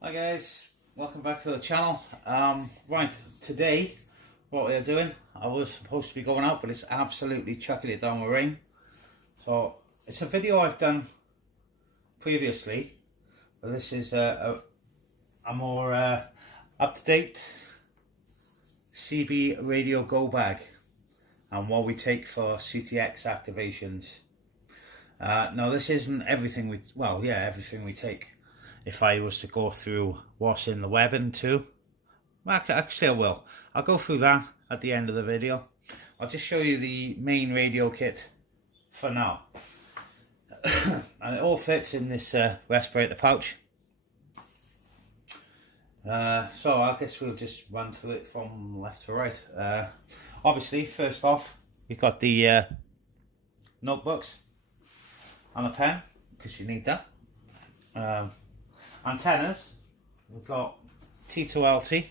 Hi guys, welcome back to the channel. Right, today what we're doing, I was supposed to be going out but it's absolutely chucking it down with rain. So it's a video I've done previously, but this is a more up-to-date CB Radio Go bag and what we take for CTX activations. Now this isn't everything everything we take. If I was to go through what's in the webbing too, well, actually I will. I'll go through that at the end of the video. I'll just show you the main radio kit for now. And it all fits in this respirator pouch. So I guess we'll just run through it from left to right. Obviously, first off, you've got the notebooks and a pen, because you need that. Antennas, we've got T2LT.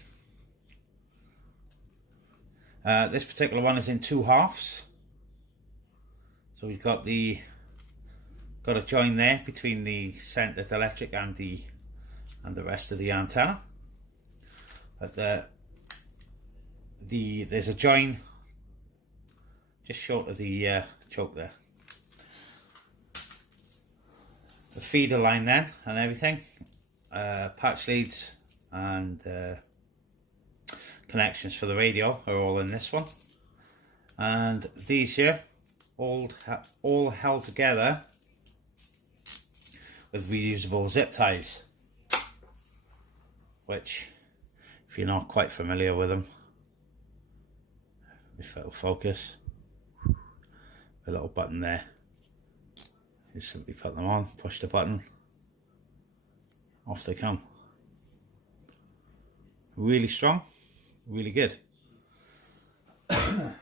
This particular one is in two halves. So we've got a join there between the centre electric and the rest of the antenna. But there's a join just short of the choke there. The feeder line then and everything. Patch leads and connections for the radio are all in this one, and these here all held together with reusable zip ties, which, if you're not quite familiar with them, if it'll focus, a little button there, you simply put them on, push the button, off they come. Really strong, really good. And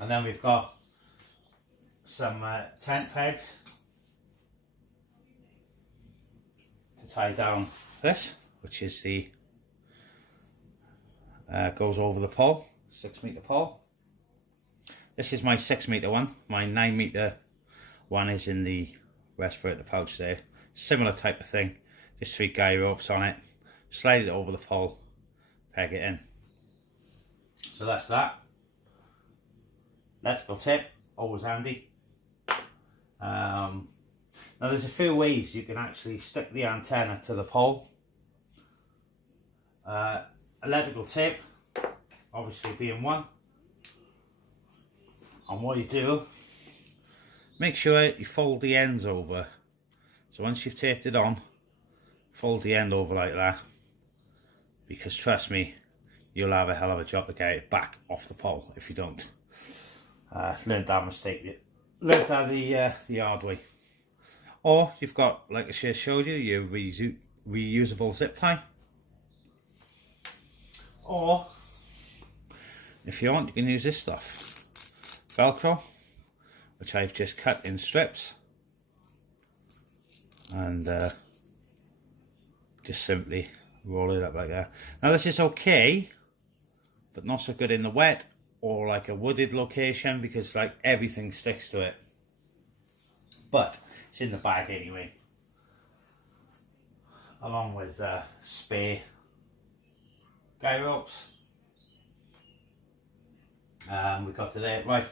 then we've got some tent pegs to tie down this, which is the goes over the pole, 6 meter pole. This is my 6 meter one. My 9 meter one is in the respirator pouch there. Similar type of thing, just 3 guy ropes on it, slide it over the pole, peg it in. So that's that. Electrical tip, always handy. Now there's a few ways you can actually stick the antenna to the pole. Electrical tape, obviously being one. And what you do, make sure you fold the ends over. So once you've taped it on, fold the end over like that, because trust me, you'll have a hell of a job to get it back off the pole if you don't. Learned that mistake. Learned that the hard way. Or you've got, like I just showed you, your reusable zip tie. Or if you want, you can use this stuff, Velcro, which I've just cut in strips. And just simply roll it up like that. Now this is okay, but not so good in the wet or like a wooded location, because like everything sticks to it. But it's in the bag anyway, along with spare guy ropes. We got to there. Right,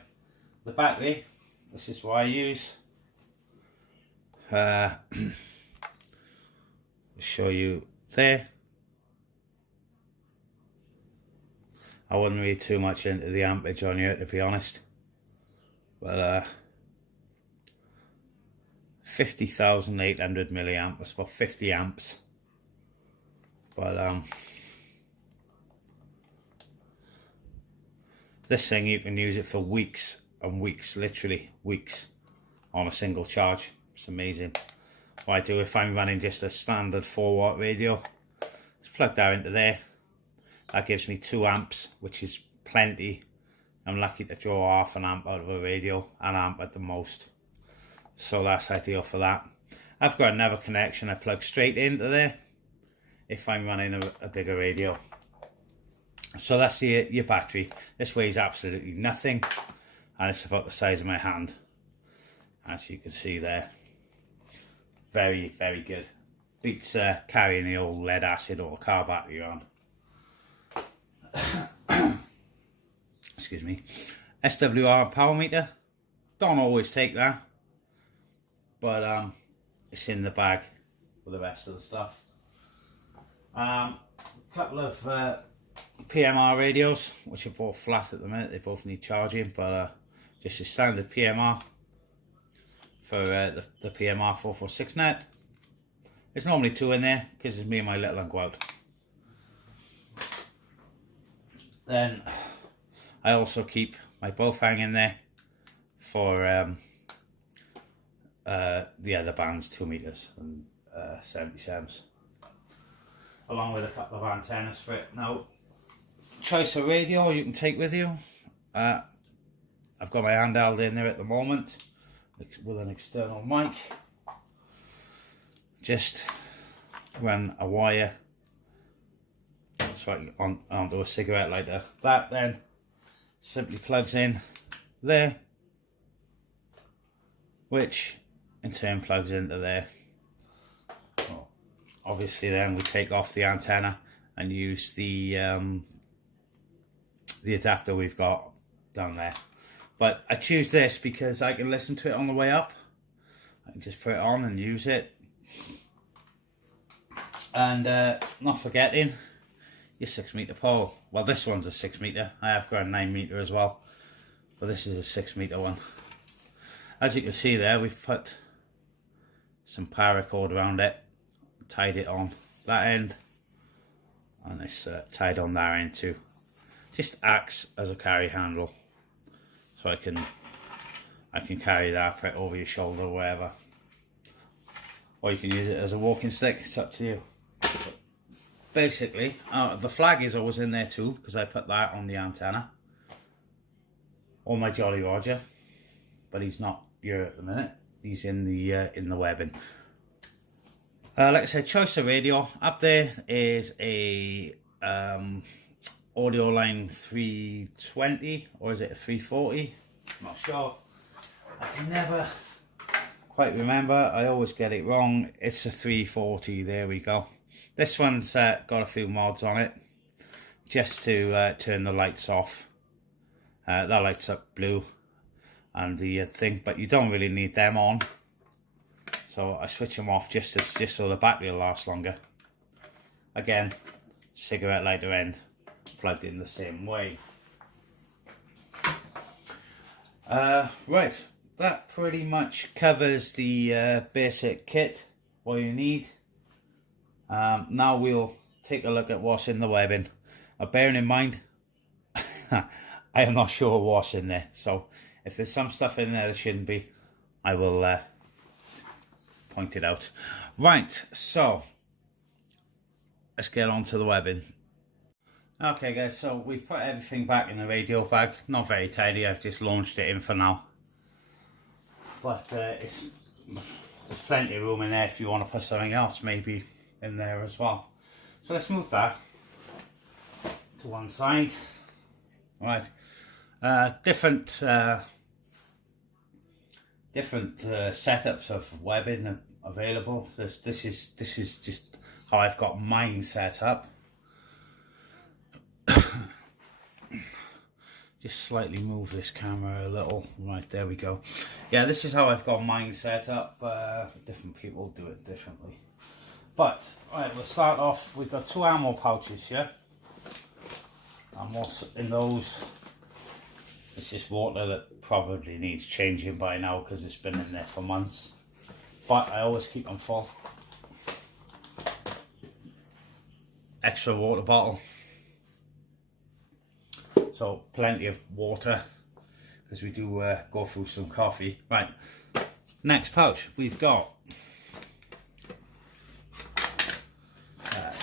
the battery, this is what I use. Show you there. I wouldn't read too much into the ampage on here, to be honest, but 50,800 milliamp, that's about 50 amps. But this thing, you can use it for weeks and weeks, literally weeks, on a single charge. It's amazing. What I do, if I'm running just a standard 4-watt radio, just plug that into there. That gives me 2 amps, which is plenty. I'm lucky to draw half an amp out of a radio, an amp at the most. So that's ideal for that. I've got another connection I plug straight into there if I'm running a bigger radio. So that's your battery. This weighs absolutely nothing, and it's about the size of my hand, as you can see there. Very, very good. Beats carrying the old lead acid or car battery around. Excuse me. SWR power meter. Don't always take that, but it's in the bag with the rest of the stuff. A couple of PMR radios, which are both flat at the minute. They both need charging, but just a standard PMR for the PMR 446 net. There's normally 2 in there because it's me and my little one go out. Then I also keep my Bofang in there for the other bands, 2 meters and 77s, along with a couple of antennas for it. Now, choice of radio you can take with you. I've got my handheld in there at the moment with an external mic. Just run a wire so I can onto a cigarette lighter. That then simply plugs in there, which in turn plugs into there. Well, obviously then we take off the antenna and use the adapter we've got down there. But I choose this because I can listen to it on the way up. I can just put it on and use it. And not forgetting your 6 meter pole. Well, this one's a 6 meter. I have got a 9 meter as well, but this is a 6 meter one. As you can see there, we've put some paracord around it, tied it on that end, and it's tied on that end too. Just acts as a carry handle, so I can carry that, put it over your shoulder or wherever, or you can use it as a walking stick. It's up to you. But basically, the flag is always in there too because I put that on the antenna. Or my Jolly Roger, but he's not here at the minute. He's in the webbing. Like I said, choice of radio. Up there is a Audio Line 320, or is it a 340? I'm not sure. I can never quite remember. I always get it wrong. It's a 340. There we go. This one's got a few mods on it, just to turn the lights off. That lights up blue and the thing, but you don't really need them on. So I switch them off just so the battery will last longer. Again, cigarette lighter end plugged in the same way. Right, that pretty much covers the basic kit, what you need. Now we'll take a look at what's in the webbing. Bearing in mind, I am not sure what's in there, so if there's some stuff in there that shouldn't be, I will point it out. Right, so let's get on to the webbing. Okay guys, so we've put everything back in the radio bag. Not very tidy, I've just launched it in for now. But there's plenty of room in there if you want to put something else maybe in there as well. So let's move that to one side. Right, different setups of webbing available. This is just how I've got mine set up. Just slightly move this camera a little. Right, there we go. Yeah, this is how I've got mine set up. Different people do it differently. But, right, we'll start off. We've got 2 ammo pouches here. And what's in those? It's just water that probably needs changing by now because it's been in there for months. But I always keep them full. Extra water bottle. So plenty of water because we do go through some coffee. Right, next pouch we've got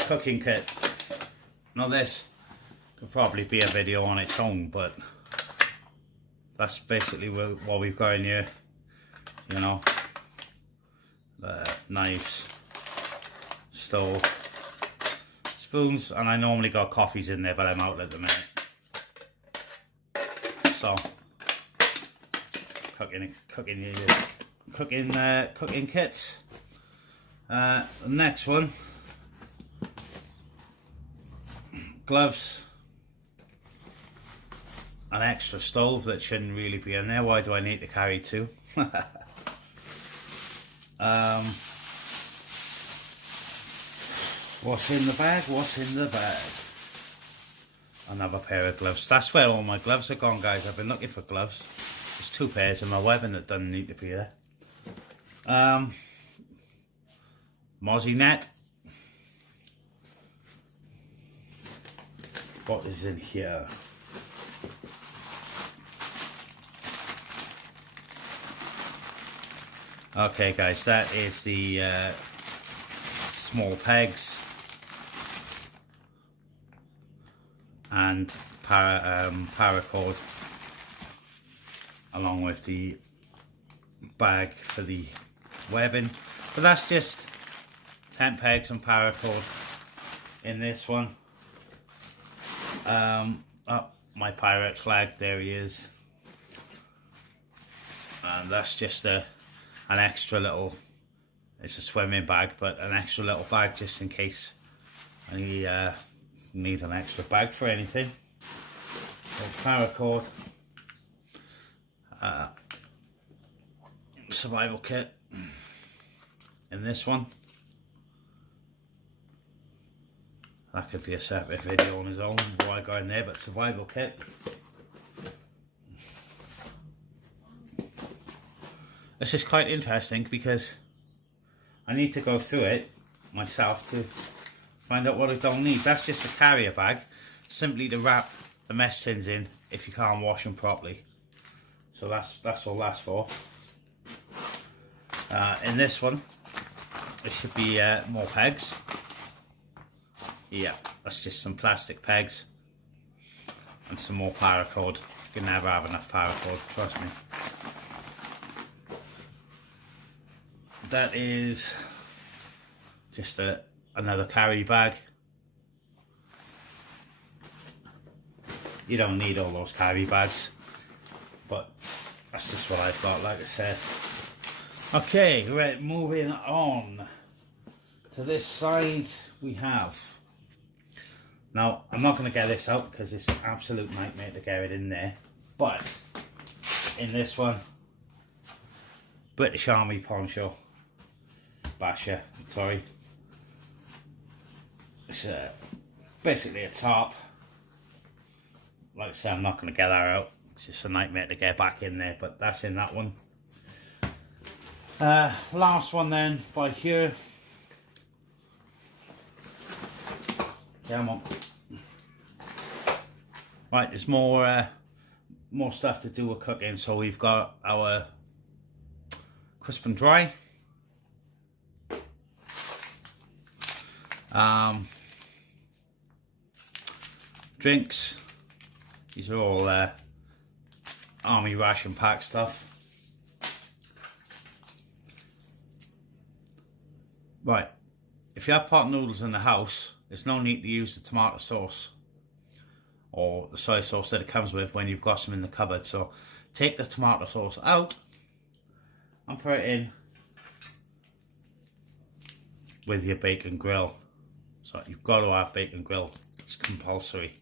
cooking kit. Now this could probably be a video on its own, but that's basically what we've got in here. You know, knives, stove, spoons, and I normally got coffees in there, but I'm out at the minute. So cooking kits. The next one, gloves, an extra stove that shouldn't really be in there. Why do I need to carry two? What's in the bag? What's in the bag? Another pair of gloves. That's where all my gloves are gone, guys. I've been looking for gloves. There's two pairs in my webbing that doesn't need to be there. Mozzie net. What is in here? Okay, guys, that is the small pegs and paracord, along with the bag for the webbing. But that's just 10 pegs and paracord in this one. Oh, my pirate flag, there he is. And that's just an extra little, it's a swimming bag, but an extra little bag just in case I need an extra bag for anything. So paracord, survival kit in this one. That could be a separate video on his own, why go in there, but survival kit. This is quite interesting because I need to go through it myself to find out what I don't need. That's just a carrier bag, simply to wrap the mess tins in if you can't wash them properly. So that's all that's for. In this one, there should be more pegs. Yeah, that's just some plastic pegs and some more paracord. You can never have enough paracord, trust me. That is just another carry bag. You don't need all those carry bags, but that's just what I've got, like I said. Okay, right, moving on to this side we have. Now, I'm not going to get this out because it's an absolute nightmare to get it in there, but in this one, British Army poncho. Basher, sorry. It's basically a tarp. Like I said, I'm not going to get that out. It's just a nightmare to get back in there, but that's in that one. Last one then, by here. Come on. Right, there's more stuff to do with cooking. So we've got our crisp and dry. Drinks. These are all army ration pack stuff. Right, if you have pot noodles in the house, there's no need to use the tomato sauce or the soy sauce that it comes with when you've got some in the cupboard. So take the tomato sauce out and put it in with your bacon grill. So you've got to have bacon grill, it's compulsory.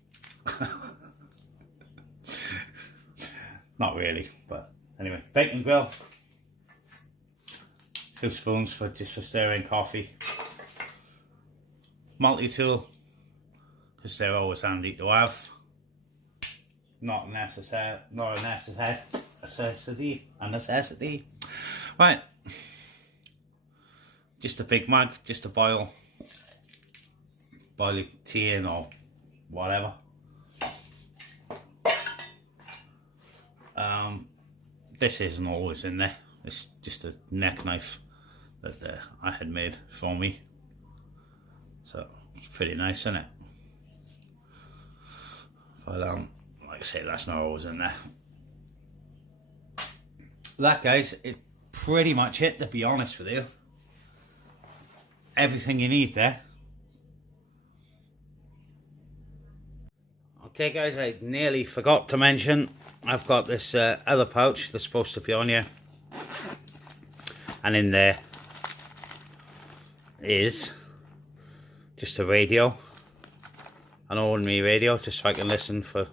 Not really, but anyway, bacon grill. 2 spoons for stirring coffee. Multi-tool, because they're always handy to have. Not a necessity. Right, just a big mug, just to boil your tea in or whatever. This isn't always in there. It's just a neck knife that I had made for me. So it's pretty nice, isn't it? But like I say, that's not always in there. That, guys, is pretty much it, to be honest with you. Everything you need there. Okay, guys, I nearly forgot to mention I've got this other pouch that's supposed to be on here, and in there is just a radio, an ordinary radio, just so I can listen for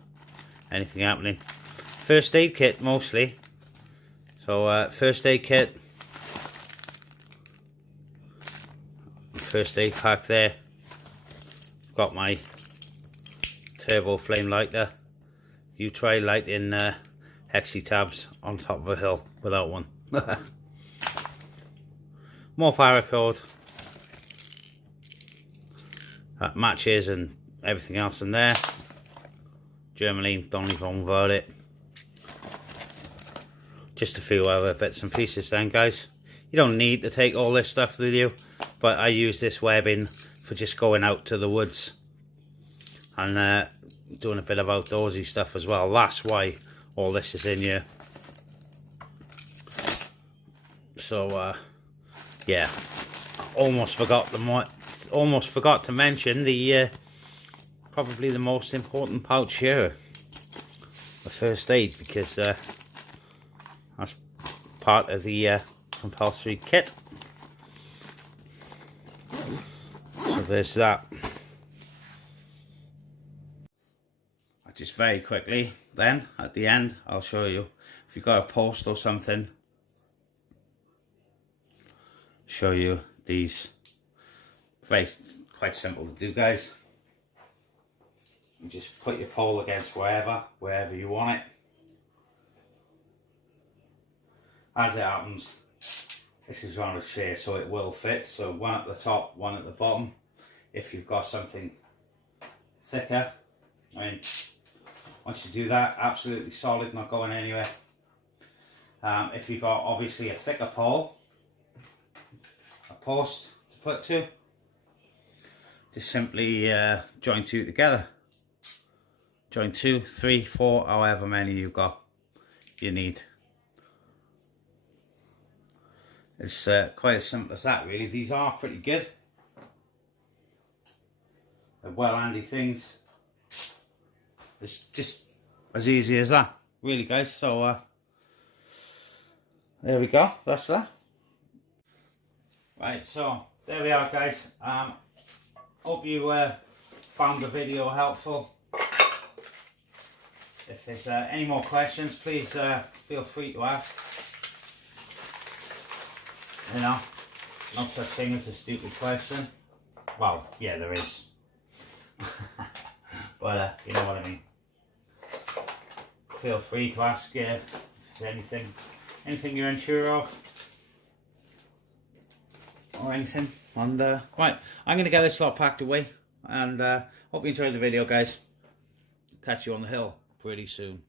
anything happening. First aid kit mostly. So first aid kit, first aid pack there. Got my turbo flame lighter. You try lighting hexi tabs on top of a hill without one. More paracord, matches and everything else in there. Germaline, don't even without it. Just a few other bits and pieces then, guys. You don't need to take all this stuff with you, but I use this webbing for just going out to the woods and doing a bit of outdoorsy stuff as well. That's why all this is in here. So yeah, almost forgot to mention the probably the most important pouch here, the first aid, because that's part of the compulsory kit. So there's that. Just very quickly then, at the end, I'll show you if you've got a post or something. Show you these. Quite simple to do, guys. You just put your pole against wherever you want it. As it happens, this is on a chair, so it will fit. So one at the top, one at the bottom. If you've got something thicker, I mean, once you do that, absolutely solid, not going anywhere. If you've got obviously a thicker pole, a post to put to, just simply join two together. Join 2, 3, 4, however many you need. It's quite as simple as that, really. These are pretty good. They're well handy things. It's just as easy as that, really, guys. So there we go. That's that. Right, so there we are, guys. Hope you found the video helpful. If there's any more questions, please feel free to ask. You know, no such thing as a stupid question. Well, yeah, there is. But you know what I mean. Feel free to ask if there's anything you're unsure of, or anything. And right, I'm going to get this lot packed away, and hope you enjoyed the video, guys. Catch you on the hill pretty soon.